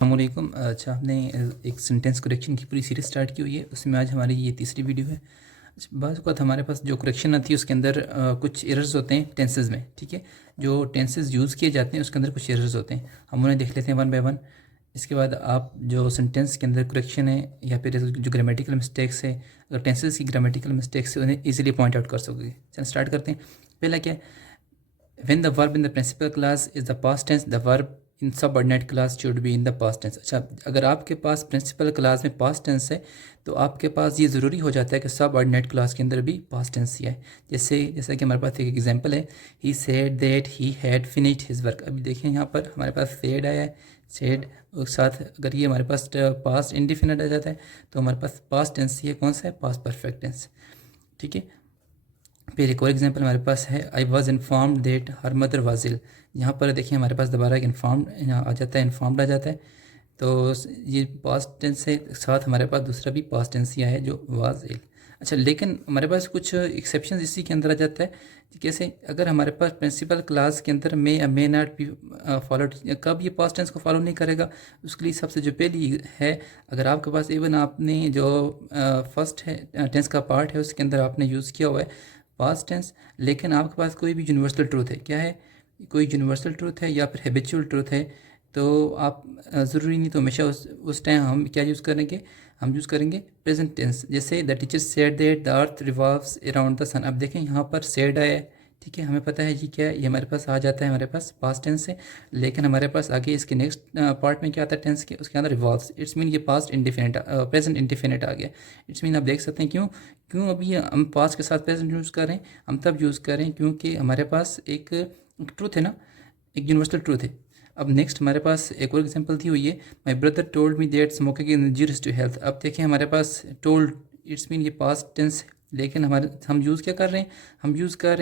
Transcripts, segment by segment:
अस्सलामुअलैकुम। अच्छा, आपने एक सेंटेंस करेक्शन की पूरी सीरीज़ स्टार्ट की हुई है, उसमें आज हमारी ये तीसरी वीडियो है। अच्छा, बाज़ औक़ात हमारे पास जो करेक्शन आती है उसके अंदर कुछ एरर्स होते हैं टेंसेस में, ठीक है। जो टेंसेस यूज़ किए जाते हैं उसके अंदर कुछ एरर्स होते हैं, हम उन्हें देख लेते हैं वन बाय वन। इसके बाद आप जो सेंटेंस के अंदर करेक्शन है या फिर जो ग्रामेटिकल मिस्टेक्स है, अगर टेंसेस की ग्रामेटिकल मिस्टेक्स है उन्हें ईजिली पॉइंट आउट कर सकोगे। चलो स्टार्ट करते हैं। पहला क्या है, when the verb in the principal class is the past tense, the verb in subordinate class should be in the past tense। अच्छा, अगर आपके पास प्रिंसिपल क्लास में पास्ट टेंस है तो आपके पास ये ज़रूरी हो जाता है कि सब ऑर्डिनेट क्लास के अंदर भी पास्ट टेंस ही है। जैसे कि हमारे पास एक एग्जांपल है, he said that he had finished his work. अभी देखिए यहाँ पर हमारे पास सेड आया है, सेड और साथ अगर ये हमारे पास पास्ट इंडिफिनिट आ जाता है तो हमारे पास पास्ट टेंस ये कौन सा है, पास्ट परफेक्ट टेंस, ठीक है। फिर एक और एग्जांपल हमारे पास है, I was informed that her mother was ill. यहाँ पर देखिए हमारे पास दोबारा एक इन्फॉर्म्ड आ जाता है, इन्फॉर्म्ड आ जाता है, तो ये पास्ट टेंस से साथ हमारे पास दूसरा भी पास्ट टेंस ही आया है जो वाज इल। अच्छा, लेकिन हमारे पास कुछ एक्सेप्शन इसी के अंदर आ जाता है। कैसे, अगर हमारे पास प्रिंसिपल क्लास के अंदर मे या मे नॉट बी फॉलोड, कब ये पास्ट टेंस को फॉलो नहीं करेगा, उसके लिए सबसे जो पहली है, अगर आपके पास इवन आपने जो फर्स्ट है टेंस का पार्ट है उसके अंदर आपने यूज़ किया हुआ है पास्ट टेंस, लेकिन आपके पास कोई भी यूनिवर्सल ट्रूथ है, क्या है, कोई यूनिवर्सल ट्रूथ है या फिर हैबिचुअल ट्रूथ है, तो आप ज़रूरी नहीं तो हमेशा उस टाइम हम क्या यूज़ करेंगे, हम यूज़ करेंगे प्रेजेंट टेंस। जैसे the teacher said that the earth revolves around the sun. अब देखें यहाँ पर सेड आया है, ठीक है, हमें पता है ये क्या है, ये हमारे पास आ जाता है हमारे पास पास्ट टेंस से, लेकिन हमारे पास आगे इसके नेक्स्ट पार्ट में क्या आता है टेंस के, उसके अंदर रिवॉल्व्स, इट्स मीन ये पास्ट इंडिफिनिट प्रेजेंट इंडिफिनिट आ गया। इट्स मीन आप देख सकते हैं क्यों अभी हम पास्ट के साथ प्रेजेंट यूज़ कर रहे हैं, हम तब यूज़ कर रहे हैं क्योंकि हमारे पास एक ट्रूथ है ना, एक यूनिवर्सल ट्रूथ है। अब नेक्स्ट हमारे पास एक और एग्जांपल दी हुई है, my brother told me that smoking is injurious to health. अब देखिए हमारे पास टोल्ड, इट्स मीन ये पास्ट टेंस, लेकिन हम यूज़ क्या कर रहे हैं, हम यूज़ कर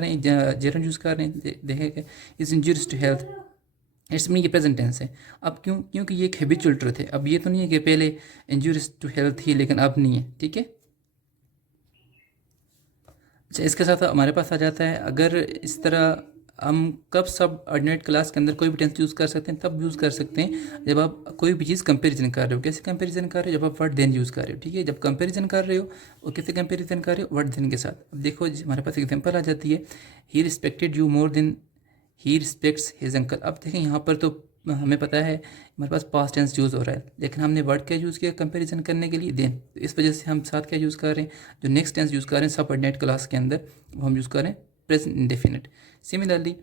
रहे हैं जेरंड यूज़ कर रहे हैं, देखें is injurious to health, it's mean ये प्रेजेंट टेंस है। अब क्योंकि ये एक हैबिचुअल ट्रूथ है, अब ये तो नहीं है कि पहले इंजूरियस टू हेल्थ ही लेकिन अब नहीं है, ठीक है। अच्छा, इसके साथ हमारे पास आ जाता है, अगर इस तरह हम कब सब ऑर्डिनेट क्लास के अंदर कोई भी टेंस यूज़ कर सकते हैं, तब यूज़ कर सकते हैं जब आप कोई भी चीज़ कंपैरिजन कर रहे हो। कैसे कंपैरिजन कर रहे हो, जब आप वर्ड देन यूज़ कर रहे हो, ठीक है। जब कंपैरिजन कर रहे हो और कैसे कंपैरिजन कर रहे हो, वर्ड देन के साथ। अब देखो हमारे पास एग्जांपल आ जाती है, he respected you more than he respects his uncle. अब देखें यहाँ पर तो हमें पता है हमारे पास पास्ट टेंस यूज़ हो रहा है, लेकिन हमने वर्ड क्या यूज़ किया कंपैरिजन करने के लिए, देन, तो इस वजह से हम साथ क्या यूज़ कर रहे हैं, जो नेक्स्ट टेंस यूज़ कर रहे हैं सब ऑर्डिनेट क्लास के अंदर, वो हम यूज़ कर रहे हैं present indefinite. Similarly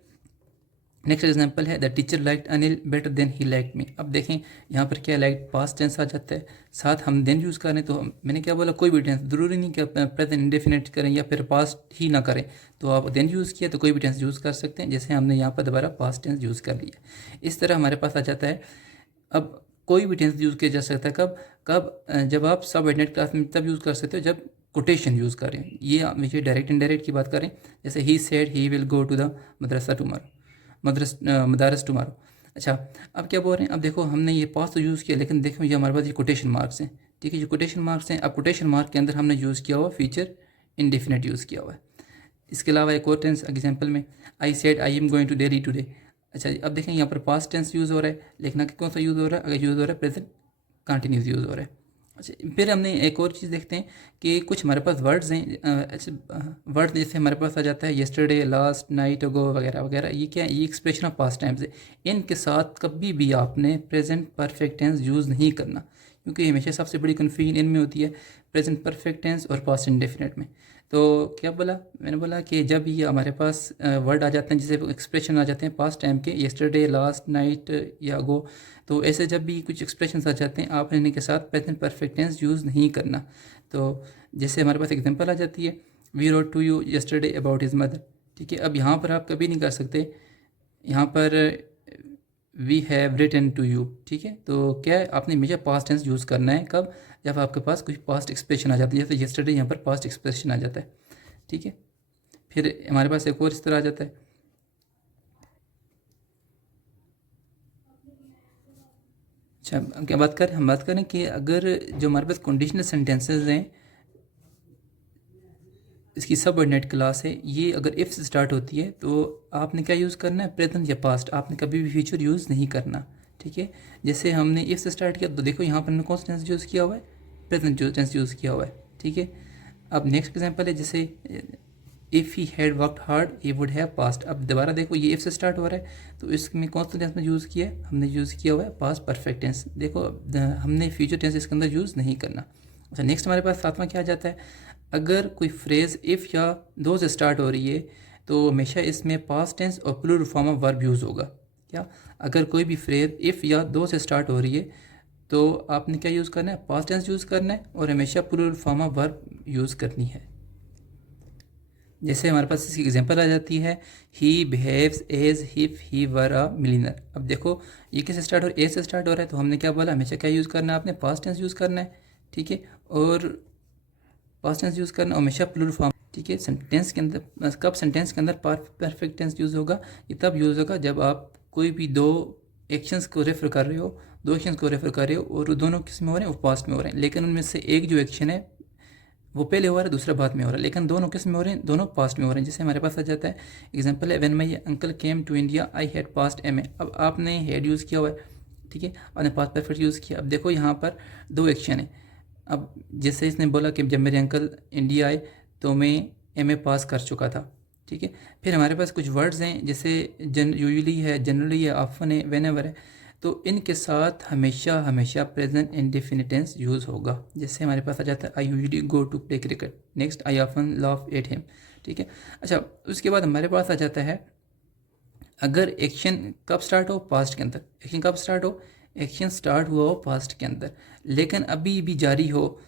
next example है, the teacher liked Anil better than he liked me. अब देखें यहाँ पर क्या लाइक पास्ट टेंस आ जाता है, साथ हम देन यूज़ करें, तो मैंने क्या बोला, कोई भी टेंस, ज़रूरी नहीं कि प्रेजेंट इंडेफिनिट करें या फिर पास्ट ही ना करें, तो आप देन यूज़ किया तो कोई भी टेंस यूज़ कर सकते हैं, जैसे हमने यहाँ पर दोबारा पास्ट टेंस यूज़ कर लिया। इस तरह हमारे पास आ जाता है। अब कोई भी टेंस यूज़ किया जा सकता है कब कब जब आप सब ऑर्डिनेट क्लास में तब यूज़ कर सकते हो जब कोटेशन यूज़ करें, ये डायरेक्ट इनडायरेक्ट की बात करें, जैसे he said he will go to the madrasa tomorrow, Madras tomorrow. अच्छा, अब क्या बोल रहे हैं, अब देखो हमने ये पास तो यूज़ किया, लेकिन देखो ये हमारे पास ये कोटेशन मार्क्स हैं, ठीक है, ये कोटेशन मार्क्स हैं। अब कोटेशन मार्क के अंदर हमने यूज़ किया हुआ फीचर इंडेफिनिट यूज़ किया हुआ है। इसके अलावा एक और टेंस एग्जांपल में, I said I am going to Delhi today. अच्छा, अब देखें यहाँ पर पास्ट टेंस यूज़ हो रहा है, लेकिन आगे कौन सा यूज़ हो रहा है, अगर यूज़ हो रहा है प्रेजेंट कंटिन्यूस यूज़ हो रहा है। अच्छा, फिर हमने एक और चीज़ देखते हैं कि कुछ हमारे पास वर्ड्स हैं। अच्छा, वर्ड जैसे हमारे पास आ जाता है येस्टरडे, लास्ट, नाइट अगो वगैरह वगैरह, ये क्या है, ये एक्सप्रेशन ऑफ पास्ट टाइम्स है। इनके साथ कभी भी आपने प्रेजेंट परफेक्ट टेंस यूज़ नहीं करना, क्योंकि हमेशा सबसे बड़ी कन्फ्यूजन इनमें होती है प्रेजेंट परफेक्ट टेंस और पास्ट इंडेफिनिट में। तो क्या बोला मैंने, बोला कि जब ये हमारे पास वर्ड आ जाते हैं, जैसे एक्सप्रेशन आ जाते हैं पास्ट टाइम के, येस्टरडे, लास्ट, नाइट या अगो, तो ऐसे जब भी कुछ एक्सप्रेशंस आ जाते हैं आपने इनके साथ प्रेजेंट परफेक्ट टेंस यूज़ नहीं करना। तो जैसे हमारे पास एग्जांपल आ जाती है, we wrote to you yesterday about his mother, ठीक है। अब यहाँ पर आप कभी नहीं कर सकते, यहाँ पर we have written to you, ठीक है। तो क्या है, आपने हमेशा पास्ट टेंस यूज़ करना है कब, जब आपके पास कुछ पास्ट एक्सप्रेशन आ जाती है, जैसे येस्टरडे यहाँ पर पास्ट एक्सप्रेशन आ जाता है, ठीक है। फिर हमारे पास एक और इस तरह आ जाता है। अच्छा, क्या हम बात करें कि अगर जो हमारे पास कंडीशनल सेंटेंसेस हैं, इसकी सब ऑर्डिनेट क्लास है, ये अगर इफ़ से स्टार्ट होती है तो आपने क्या यूज़ करना है, प्रेजेंट या पास्ट, आपने कभी भी फ्यूचर यूज़ नहीं करना, ठीक है। जैसे हमने इफ से स्टार्ट किया तो देखो यहाँ पर हमने कौन सा टेंस यूज़ किया हुआ है, प्रेजेंट टेंस यूज़ किया हुआ है, ठीक है। अब नेक्स्ट एग्जांपल है, जैसे if he had worked hard he would have past. अब दोबारा देखो ये इफ से स्टार्ट हो रहा है, तो इसमें कौन सा टेंस में यूज़ किया है, हमने यूज़ किया हुआ है पास्ट परफेक्ट टेंस। देखो हमने फ्यूचर टेंस इसके अंदर यूज़ नहीं करना। अच्छा, नेक्स्ट हमारे पास सातवां क्या आ जाता है, अगर कोई फ्रेज़ इफ़ या दो से स्टार्ट हो रही है तो हमेशा इसमें पास्ट टेंस और plural form of verb use होगा। क्या, अगर कोई भी फ्रेज़ इफ़ या दो से स्टार्ट हो रही है तो आपने क्या यूज़ करना है, पास्ट टेंस यूज़ करना है और हमेशा plural form of verb use करनी है। जैसे हमारे पास इसकी एग्जांपल आ जाती है, he behaves as if he were a millionaire. अब देखो ये किससे स्टार्ट हो रहा है, ए से स्टार्ट हो रहा है, तो हमने क्या बोला, हमेशा क्या यूज़ करना है, आपने पास्ट टेंस यूज़ करना है, ठीक है। और पास्ट टेंस यूज़ करना, हमेशा प्लूरल फॉर्म, ठीक है। सेंटेंस के अंदर कब सेंटेंस के अंदर परफेक्ट टेंस यूज़ होगा, ये तब यूज़ होगा जब आप कोई भी दो एक्शंस को रेफर कर रहे हो, दो एक्शंस को रेफर कर रहे हो और दोनों किस में हो रहे हैं, वो पास्ट में हो रहे हैं, लेकिन उनमें से एक जो एक्शन है वो पहले हो रहा है, दूसरा बाद में हो रहा है, लेकिन दोनों किस में हो रहे हैं, दोनों पास्ट में हो रहे हैं। जैसे हमारे पास आ जाता है एग्जांपल है, when my uncle came to India I had passed MA. अब आपने हैड यूज़ किया हुआ है, ठीक है, आपने पास्ट परफेक्ट यूज़ किया। अब देखो यहाँ पर दो एक्शन है। अब जैसे इसने बोला कि जब मेरे अंकल इंडिया आए तो मैं एमए पास कर चुका था, ठीक है। फिर हमारे पास कुछ वर्ड्स हैं, जैसे यूजुअली है, जनरली है, ऑफन है, व्हेनेवर है, तो इनके साथ हमेशा हमेशा प्रेजेंट इंडेफिनिट टेंस यूज़ होगा। जैसे हमारे पास आ जाता है, I usually go to play cricket, next I often laugh at him, ठीक है। अच्छा, उसके बाद हमारे पास आ जाता है, अगर एक्शन कब स्टार्ट हो, पास्ट के अंदर। एक्शन कब स्टार्ट हो, एक्शन स्टार्ट हुआ हो पास्ट के अंदर, लेकिन अभी भी जारी हो,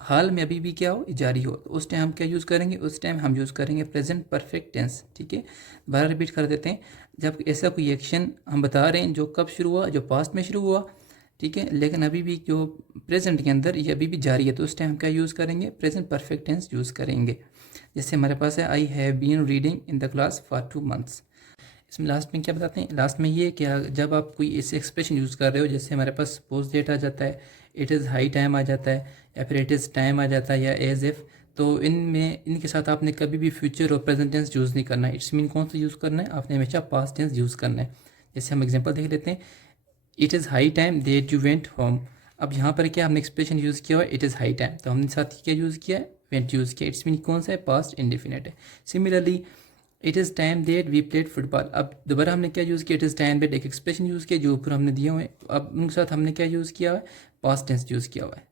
हाल में अभी भी क्या हो, जारी हो, तो उस टाइम हम क्या यूज़ करेंगे, उस टाइम हम यूज़ करेंगे प्रेजेंट परफेक्ट टेंस, ठीक है। दोबारा रिपीट कर देते हैं, जब ऐसा कोई एक्शन हम बता रहे हैं जो कब शुरू हुआ, जो पास्ट में शुरू हुआ, ठीक है, लेकिन अभी भी जो प्रेजेंट के अंदर ये अभी भी जारी है, तो उस टाइम हम क्या यूज़ करेंगे, प्रेजेंट परफेक्ट टेंस यूज़ करेंगे। जैसे हमारे पास है, I have been reading in the class for 2 months। इसमें लास्ट में क्या बताते हैं, लास्ट में ये कि जब आप कोई ऐसे एक्सप्रेशन यूज़ कर रहे हो, जैसे हमारे पास सपोज डेट आ जाता है, इट इज़ हाई टाइम आ जाता है, या फिर इट इज़ टाइम आ जाता है, या एज इफ़, तो इनमें इनके साथ आपने कभी भी फ्यूचर और प्रेजेंट टेंस यूज़ नहीं करना है। इट्स मीन कौन सा यूज़ करना है, आपने हमेशा पास्ट टेंस यूज़ करना है। जैसे हम एग्जांपल देख लेते हैं, it is high time that you went home. अब यहाँ पर क्या हमने एक्सप्रेशन यूज़ किया हुआ है, इट इज़ हाई टाइम, तो हमने साथ क्या यूज़ किया है, वेंट यूज़ किया। इट्स मीन कौन सा है, पास्ट इंडेफिनिट है। Similarly it is time that we played football. अब दोबारा हमने क्या यूज़ किया, इट इज़ टाइम देट, एक एक्सप्रेशन यूज़ किया जो ऊपर हमने दिया हुआ है। अब उनके साथ हमने क्या यूज़ किया हुआ है, पास्ट टेंस यूज़ किया हुआ है।